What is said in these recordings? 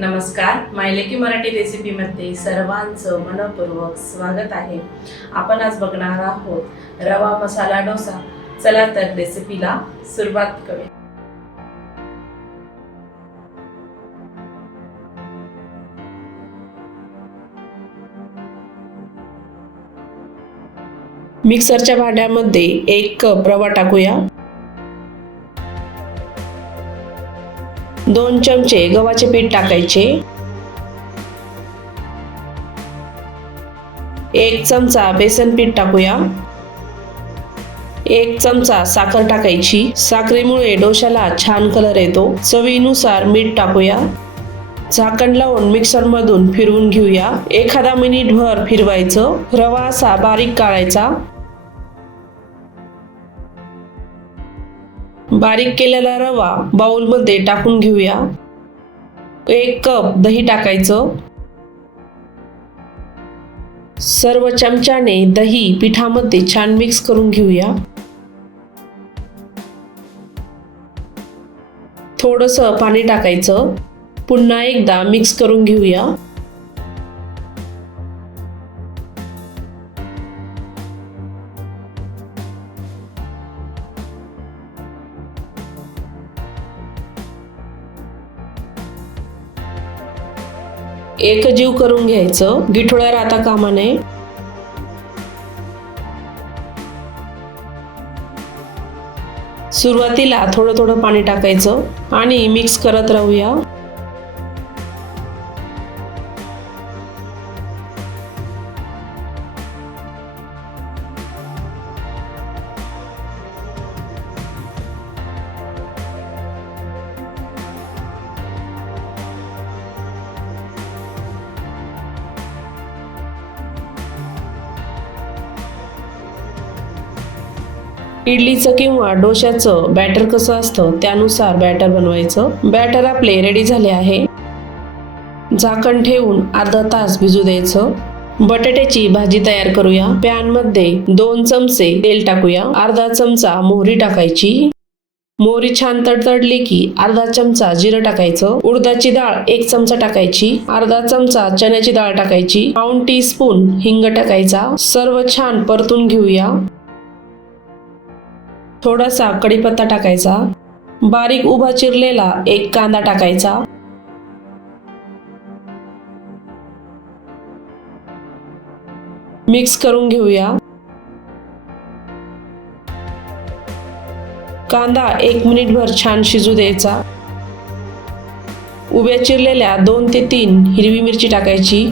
नमस्कार. मायलेकी मराठी रेसिपीमध्ये सर्वांचं मनपूर्वक स्वागत आहे. आपण आज बघणार आहोत रवा मसाला डोसा. चला तर रेसिपीला सुरुवात करूया. मिक्सरच्या भांड्यामध्ये एक कप रवा टाकूया. दोन चमचे गव्हाचे पीठ टाकायचे. एक चमचा बेसन पीठ टाकूया. एक चमचा साखर टाकायची. साखरेमुळे डोशाला छान कलर येतो. चवीनुसार मीठ टाकूया. झाकण लावून मिक्सरमधून फिरवून घेऊया. एखादा मिनिट भर फिरवायचं. रवा असा बारीक काढायचा. बारीक केलेला रवा बाउलमध्ये टाकून घेऊया. एक कप दही टाकायचं. सर्व चमच्याने दही पिठामध्ये छान मिक्स करून घेऊया. थोडंसं पाणी टाकायचं. पुन्हा एकदा मिक्स करून घेऊया. एकजीव करून घ्यायचं. गिठोळ्या राहता कामा नये. सुरुवातीला थोडं थोडं पाणी टाकायचं आणि मिक्स करत राहूया. इडलीचं किंवा डोशाचं बॅटर कसं असतं त्यानुसार बॅटर बनवायचं. बॅटर आपले रेडी झाले आहे. झाकण ठेवून अर्धा तास भिजू द्यायचं. बटाट्याची भाजी तयार करूया. पॅनमध्ये दोन चमचे तेल टाकूया. अर्धा चमचा मोहरी टाकायची. मोहरी छान तडतडली की अर्धा चमचा जिरं टाकायचं. उडदाची डाळ एक चमचा टाकायची. अर्धा चमचा चण्याची डाळ टाकायची. पाऊन टी स्पून हिंग टाकायचा. सर्व छान परतून घेऊया. थोडासा कढीपत्ता टाकायचा. बारीक उभा चिरलेला एक कांदा टाकायचा. मिक्स करून घेऊया. कांदा एक मिनिटभर छान शिजू द्यायचा. उभ्या चिरलेल्या दोन ते तीन हिरवी मिरची टाकायची.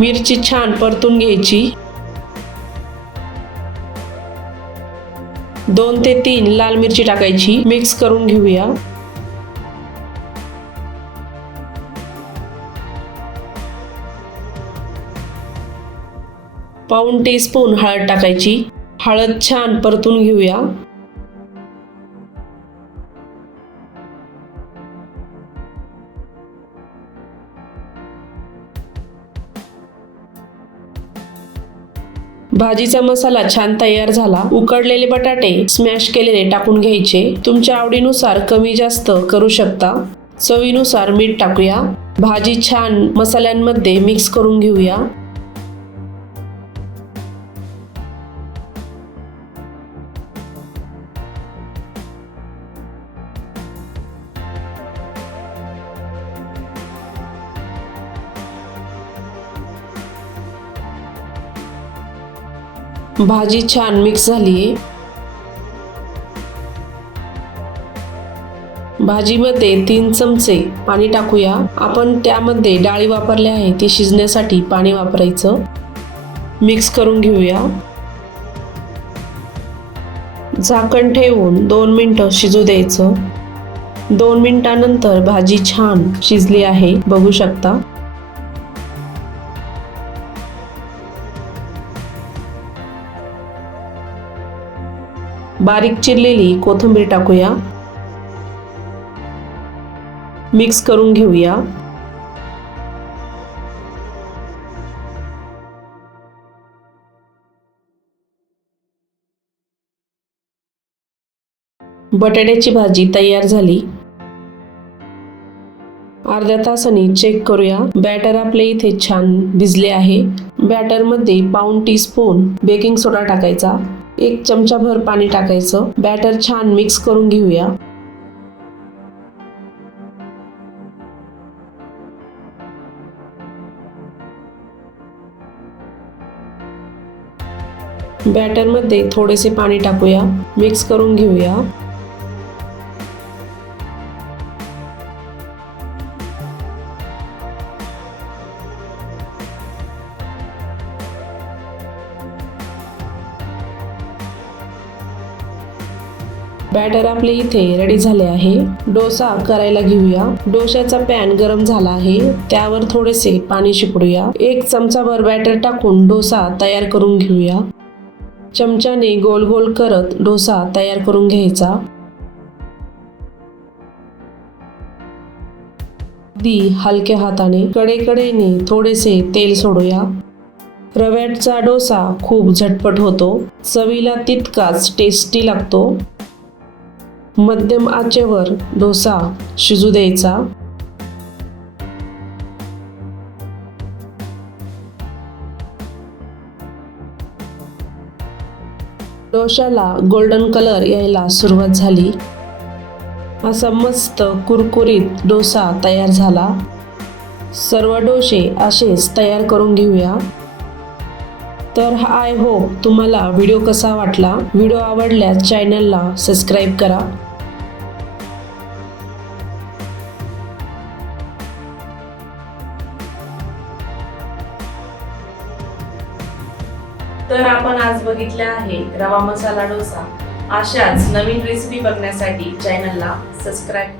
मिरची छान परतून घ्यायची. दोन ते तीन लाल मिरची टाकायची. मिक्स करून घेऊया. पाऊन टीस्पून हळद टाकायची. हळद छान परतून घेऊया. भाजीचा मसाला छान तयार झाला. उकडलेले बटाटे स्मॅश केलेले टाकून घ्यायचे. तुमच्या आवडीनुसार कमी जास्त करू शकता. चवीनुसार मीठ टाकूया. भाजी छान मसाल्यांमध्ये मिक्स करून घेऊया. भाजी छान मिक्स झाली. भाजीमध्ये तीन चमचे पाणी टाकूया. आपण त्यामध्ये डाळी वापरल्या आहे ती शिजण्यासाठी पाणी वापरायचं. मिक्स करून घेऊया. झाकण ठेवून दोन मिनटं शिजू द्यायचं. दोन मिनिटानंतर भाजी छान शिजली आहे बघू शकता. बारीक चिरलेली कोथिंबीर टाकूया. मिक्स करून घेऊया. बटाट्याची भाजी तयार झाली. अर्ध्या तासाने चेक करूया. बॅटर आपले इथे छान भिजले आहे. बॅटरमध्ये पाऊण टी स्पून बेकिंग सोडा टाकायचा. एक चमचाभर पाणी टाकायचं. बॅटर छान मिक्स करून घेऊया. बॅटरमध्ये थोडेसे पाणी टाकूया. मिक्स करून घेऊया. बॅटर आपले इथे रेडी झाले आहे. डोसा करायला घेऊया. डोशाचा पॅन गरम झाला आहे. त्यावर थोडेसे पाणी शिपडूया. एक चमचाभर बॅटर टाकून डोसा तयार करून घेऊया. चमच्याने गोल गोल करत डोसा तयार करून घ्यायचा. दी हलक्या हाताने कडेकडेने थोडेसे तेल सोडूया. रव्याचा डोसा खूप झटपट होतो. चवीला तितकाच टेस्टी लागतो. मध्यम आचेवर डोसा शिजू द्यायचा. डोशाला गोल्डन कलर यायला सुरुवात झाली. असा मस्त कुरकुरीत डोसा तयार झाला. सर्व डोसे असेच तयार करून घेऊया. तर आय होप तुम्हाला व्हिडिओ कसा वाटला? व्हिडिओ आवडल्यास चॅनलला सबस्क्राईब करा. तर आपण आज बघितले आहे रवा मसाला डोसा. अशाच नवीन रेसिपी बघण्यासाठी चॅनलला सबस्क्राईब